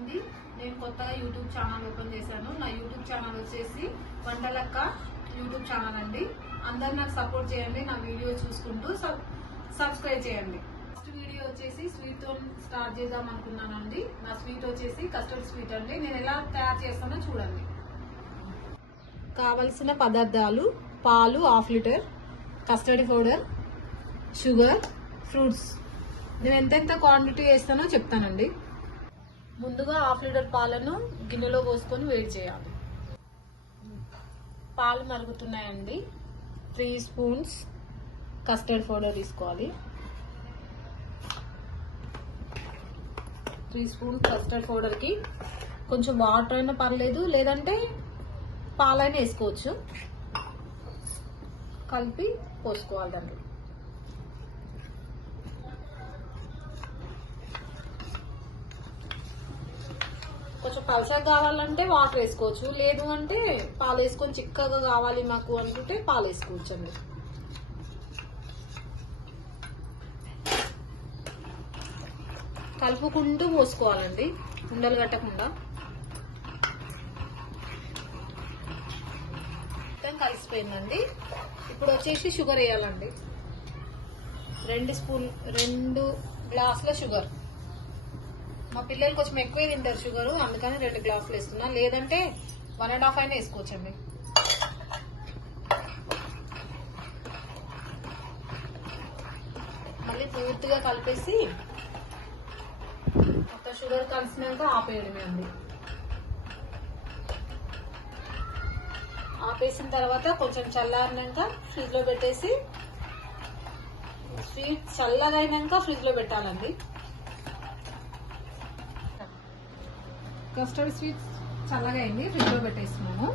అండి. నేను కొత్తగా యూట్యూబ్ ఛానల్ ఓపెన్ చేశాను. నా యూట్యూబ్ ఛానల్ వచ్చేసి వంటలక్క యూట్యూబ్ ఛానల్ అండి. అందరు నాకు సపోర్ట్ చేయండి. నా వీడియో చూసుకుంటూ సబ్స్క్రైబ్ చేయండి. ఫస్ట్ వీడియో వచ్చేసి స్వీట్ తో స్టార్ట్ చేద్దాం అనుకున్నానండి. నా స్వీట్ వచ్చేసి కస్టర్డ్ స్వీట్ అండి. నేను ఎలా తయారు చేస్తానో చూడండి. కావలసిన పదార్థాలు: పాలు half litre, custard powder, sugar, fruits. నేను ఎంతెంత క్వాంటిటీ వేస్తానో చెప్తానండి. ముందుగా హాఫ్ లీటర్ పాలను గిన్నెలో పోసుకొని వేడి చేయాలి. పాలు మరుగుతున్నాయండి. 3 స్పూన్స్ కస్టర్డ్ పౌడర్ తీసుకోవాలి. 3 స్పూన్స్ కస్టర్డ్ పౌడర్కి కొంచెం వాటర్ అయినా పర్లేదు, లేదంటే పాలైనా వేసుకోవచ్చు. కలిపి పోసుకోవాలి దాంట్లో. కొంచెం పలసగా కావాలంటే వాటర్ వేసుకోవచ్చు, లేదు అంటే పాలు వేసుకొని చిక్కగా కావాలి మాకు అనుకుంటే పాలు వేసుకోవచ్చు అండి. కలుపుకుంటూ పోసుకోవాలండి, ఉండలు కట్టకుండా. మొత్తం కలిసిపోయిందండి. ఇప్పుడు వచ్చేసి షుగర్ వేయాలండి. 2 గ్లాసుల షుగర్. మా పిల్లలు కొంచెం ఎక్కువ తింటారు షుగర్, అందుకని 2 గ్లాసులు వేస్తున్నా, లేదంటే 1.5 అయినా వేసుకోవచ్చండి. మళ్ళీ పూర్తిగా కలిపేసి మొత్తం షుగర్ కలిసినాక ఆపేయడమే అండి. ఆపేసిన తర్వాత కొంచెం చల్లారినాక ఫ్రిడ్జ్ లో పెట్టేసి, స్వీట్ చల్లగా అయినాక ఫ్రిడ్జ్ లో పెట్టాలండి. కస్టర్డ్ స్వీట్ చల్లగా అయింది, ఫ్రిడ్జ్ లో పెట్టేస్తున్నాను.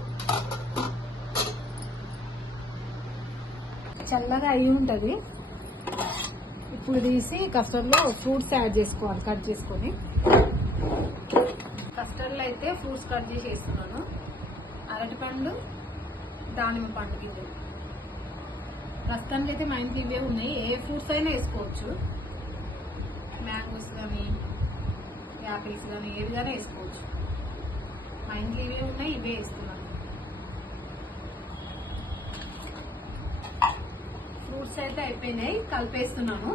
చల్లగా అయి ఉంటది. ఇప్పుడు తీసి కస్టర్డ్ లో ఫ్రూట్స్ యాడ్ చేసుకోవాలి, కట్ చేసుకొని. కస్టర్డ్ లో అయితే ఫ్రూట్స్ కట్ చేసి వేస్తున్నాను. అరటిపండు, దానిమ్మ పండు గింజలు. ప్రస్తుతానికి అయితే మా ఇంట్లో ఇవే ఉన్నాయి. ఏ ఫ్రూట్స్ అయినా వేసుకోవచ్చు, మ్యాంగోస్ కానీ యాపిల్స్ కానీ ఏది కానీ వేసుకోవచ్చు. మా ఇంట్లో ఇవే ఉన్నాయి, ఇవే వేస్తున్నాను. ఫ్రూట్స్ అయితే అయిపోయినాయి, కలిపేస్తున్నాను.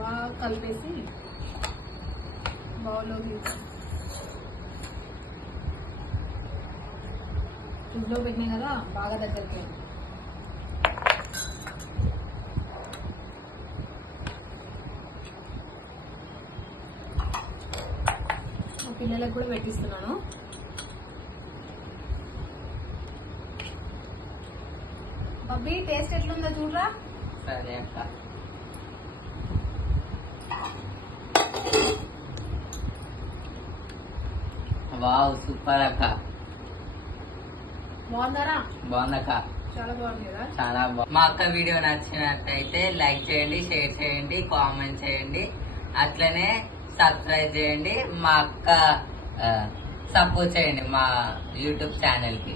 బాగా కలిపేసి బౌల్లోకి ఫ్రిడ్జ్లో పెట్టినాయి కదా, బాగా దగ్గరికి. పిల్లలకు కూడా పెట్టిస్తున్నాను. బబ్బీ టేస్ట్ ఎట్లుందో చూడరా. సరే అక్క. వావ్, సూపర్ అక్క. బాగుందరా? బాగుందక్క, చాలా బాగుంది కదా. చాలా బాగుంది. మా అక్క వీడియో నచ్చినట్టయితే లైక్ చేయండి, షేర్ చేయండి, కామెంట్ చేయండి, అట్లనే సబ్స్క్రైబ్ చేయండి. మా అక్క సపోర్ట్ చేయండి మా యూట్యూబ్ ఛానల్ కి.